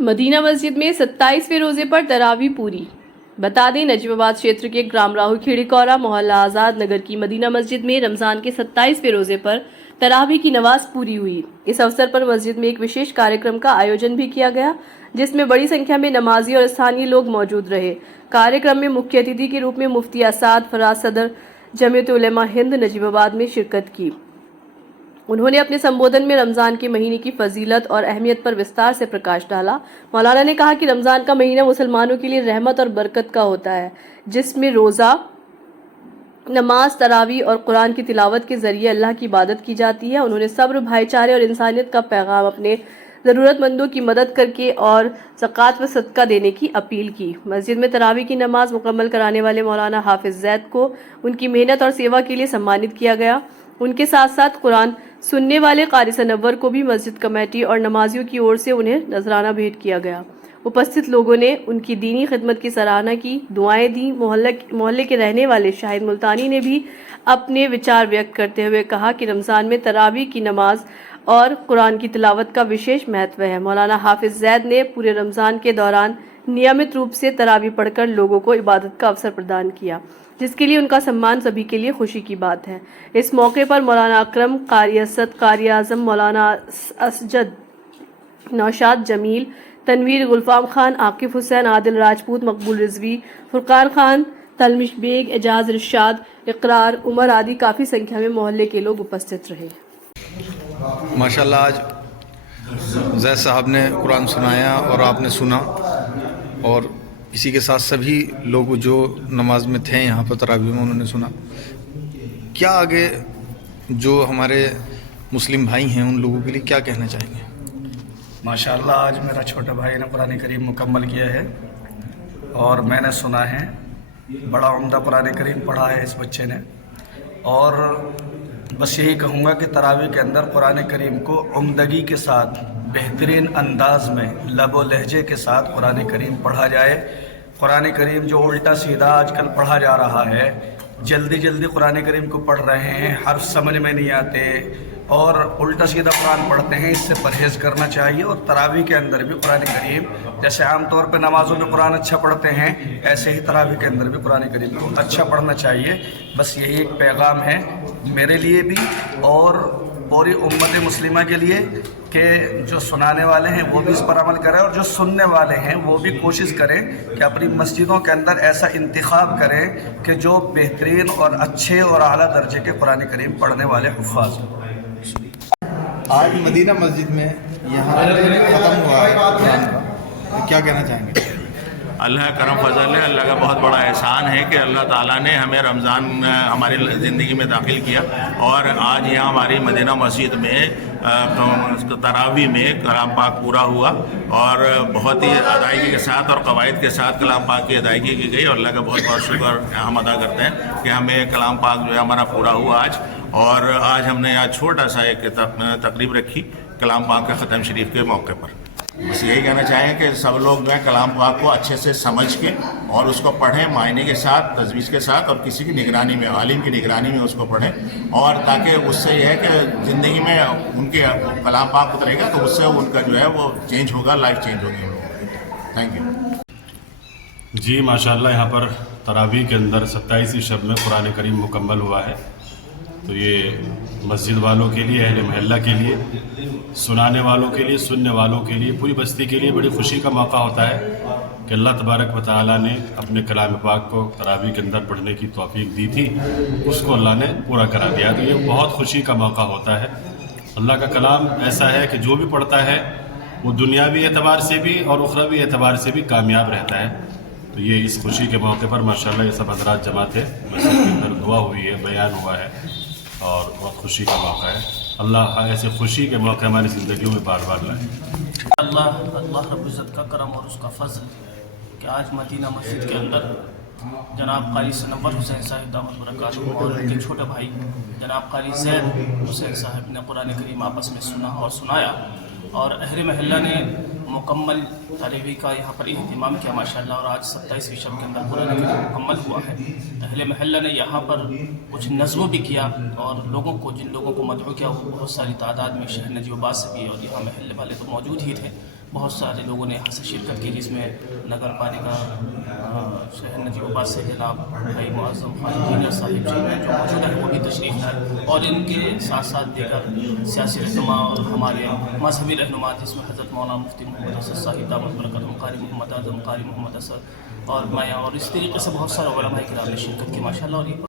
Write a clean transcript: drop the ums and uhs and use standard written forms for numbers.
Medina मस्जिद में 27वें रोजे पर तरावी पूरी। बता दें, नजीबाबाद क्षेत्र के ग्राम राहुल खेड़ी कौरा मोहल्ला आज़ाद नगर की मदीना मस्जिद में रमज़ान के 27वें रोजे पर तरावी की नमाज पूरी हुई। इस अवसर पर मस्जिद में एक विशेष कार्यक्रम का आयोजन भी किया गया, जिसमें बड़ी संख्या में नमाजी और स्थानीय लोग मौजूद रहे। कार्यक्रम में मुख्य अतिथि के रूप में मुफ्ती आसाद फराज सदर जमीयत उलेमा हिंद नजीबाबाद में शिरकत की। उन्होंने अपने संबोधन में रमज़ान के महीने की फजीलत और अहमियत पर विस्तार से प्रकाश डाला। मौलाना ने कहा कि रमज़ान का महीना मुसलमानों के लिए रहमत और बरकत का होता है, जिसमें रोज़ा, नमाज, तरावी और कुरान की तिलावत के ज़रिए अल्लाह की इबादत की जाती है। उन्होंने सब्र, भाईचारे और इंसानियत का पैगाम अपने ज़रूरतमंदों की मदद करके और ज़कात व सदका देने की अपील की। मस्जिद में तरावी की नमाज मुकम्मल कराने वाले मौलाना हाफिज़ ज़ैद को उनकी मेहनत और सेवा के लिए सम्मानित किया गया। उनके साथ साथ कुरान सुनने वाले कारी सनव्वर को भी मस्जिद कमेटी और नमाजियों की ओर से उन्हें नजराना भेंट किया गया। उपस्थित लोगों ने उनकी दीनी खिदमत की सराहना की, दुआएं दी। मोहल्ले के रहने वाले शाहिद मुल्तानी ने भी अपने विचार व्यक्त करते हुए कहा कि रमज़ान में तरावी की नमाज और कुरान की तिलावत का विशेष महत्व है। मौलाना हाफिज़ ज़ैद ने पूरे रमज़ान के दौरान नियमित रूप से तरावी पढ़कर लोगों को इबादत का अवसर प्रदान किया, जिसके लिए उनका सम्मान सभी के लिए खुशी की बात है। इस मौके पर मौलाना अकरम, कारी असद, कारी आज़म, मौलाना असजद, नौशाद जमील, तनवीर, गुलफाम खान, आकिफ हुसैन, आदिल राजपूत, मकबूल रिजवी, फुरकान खान, तलमिश बेग, एजाज इरशाद, इकरार, उमर आदि काफ़ी संख्या में मोहल्ले के लोग उपस्थित रहे। माशाल्लाह, आज जैद साहब ने कुरान सुनाया और आपने सुना, और इसी के साथ सभी लोग जो नमाज में थे यहाँ पर तरावी में, उन्होंने सुना। क्या आगे जो हमारे मुस्लिम भाई हैं उन लोगों के लिए क्या कहना चाहेंगे? माशाअल्लाह, आज मेरा छोटा भाई ने कुरान करीम मुकम्मल किया है और मैंने सुना है। बड़ा उम्दा कुरान करीम पढ़ा है इस बच्चे ने, और बस यही कहूँगा कि तरावी के अंदर कुरान करीम को उम्दगी के साथ, बेहतरीन अंदाज में, लबो लहजे के साथ कुरान करीम पढ़ा जाए। कुरान करीम जो उल्टा सीधा आजकल पढ़ा जा रहा है, जल्दी जल्दी कुरान करीम को पढ़ रहे हैं, हर्फ समझ में नहीं आते और उल्टा सीधा कुरान पढ़ते हैं, इससे परहेज़ करना चाहिए। और तरावी के अंदर भी कुरान करीम, जैसे आम तौर पे नमाज़ों में कुरान अच्छा पढ़ते हैं, ऐसे ही तरावी के अंदर भी कुरान करीम को अच्छा पढ़ना चाहिए। बस यही एक पैगाम है मेरे लिए भी और पूरी उम्मत मुस्लिमा के लिए कि जो सुनाने वाले हैं वो भी इस पर अमल करें, और जो सुनने वाले हैं वो भी कोशिश करें कि अपनी मस्जिदों के अंदर ऐसा इंतखाब करें कि जो बेहतरीन और अच्छे और आला दर्जे के कुरान करीम पढ़ने वाले हुफ़ाज़ हों। आज मदीना मस्जिद में यहाँ ख़त्म हुआ है कुरान का, क्या कहना चाहेंगे? अल्लाह करम फजल है, अल्लाह का बहुत बड़ा एहसान है कि अल्लाह ताला ने हमें रमज़ान हमारी ज़िंदगी में दाखिल किया, और आज यहाँ हमारी मदीना मस्जिद में तरावी में कलाम पाक पूरा हुआ और बहुत ही अदायगी के साथ और कवायद के साथ कलाम पाक की अदायगी की गई। और अल्लाह का बहुत बहुत शुक्र हम अदा करते हैं कि हमें कलाम पाक जो है हमारा पूरा हुआ आज। और आज हमने यहाँ छोटा सा एक तकरीब रखी कलाम पाक के ख़त्म शरीफ के मौके पर। बस यही कहना चाहें कि सब लोग जो है कलाम पाक को अच्छे से समझ के और उसको पढ़ें, मायने के साथ, तजवीज़ के साथ, और किसी की निगरानी में, आलिम की निगरानी में उसको पढ़ें, और ताकि उससे यह है कि ज़िंदगी में उनके कलाम पाक उतरेगा तो उससे उनका जो है वो चेंज होगा, लाइफ चेंज होगी उन लोगों की। थैंक यू जी। माशाल्लाह, यहाँ पर तरावी के अंदर 27वीं शब में कुरान करीम मुकम्मल हुआ है। तो ये मस्जिद वालों के लिए, अहले महल्ला के लिए, सुनाने वालों के लिए, सुनने वालों के लिए, पूरी बस्ती के लिए बड़ी खुशी का मौका होता है कि अल्लाह तबारक व तआला ने अपने कलाम पाक को तरावी के अंदर पढ़ने की तौफीक दी थी, उसको अल्लाह ने पूरा करा दिया। तो ये बहुत खुशी का मौका होता है। अल्लाह का कलाम ऐसा है कि जो भी पढ़ता है वो दुनियावी एतबार से भी और उखरवी एतबार से भी कामयाब रहता है। तो ये इस खुशी के मौके पर माशाल्लाह ये सब हज़रात जमा थे, मस्जिद के अंदर दुआ हुई है, बयान हुआ है और बहुत खुशी का मौका है। अल्लाह ऐसे खुशी के मौके हमारी ज़िंदगियों में बार बार लाए। अल्लाह रब्बुल इज़्ज़त का करम और उसका फजल कि आज मदीना मस्जिद के अंदर जनाब कारी सनव्वर हुसैन साहब दामद बरकातुहू और उनके छोटे भाई जनाब कारी ज़ैद हुसैन साहब ने कुरान करीम आपस में सुना और सुनाया, और अहले महल्ला ने मुकम्मल तरावी का यहाँ पर अहतमाम किया माशाल्लाह। और आज 27वीं शब के अंदर कुरान करीम मुकम्मल हुआ है। अहले महल्ला ने यहाँ पर कुछ नज़्म भी किया और लोगों को, जिन लोगों को मदऊ किया वो बहुत सारी तादाद में शहर नजीबाबाद से भी और यहाँ महल्ले वाले तो मौजूद ही थे, بہت سارے لوگوں نے یہاں سے شرکت کی، جس میں نگر پالکا شہر نجیب آباد سے جناب بھائی معظم خان جینئر صاحب جی میں جو موجود ہے وہ بھی تشریف لائے، اور ان کے ساتھ ساتھ دیگر سیاسی رہنما اور ہمارے مذہبی رہنما، جس میں حضرت مولانا مفتی محمد اسد صاحب دامت برکاتہم، قاری محمد اعظم، قاری محمد اسد اور میں، اور اس طریقے سے بہت سارے علماء کرام نے شرکت کی ماشاء اللہ. اور یہ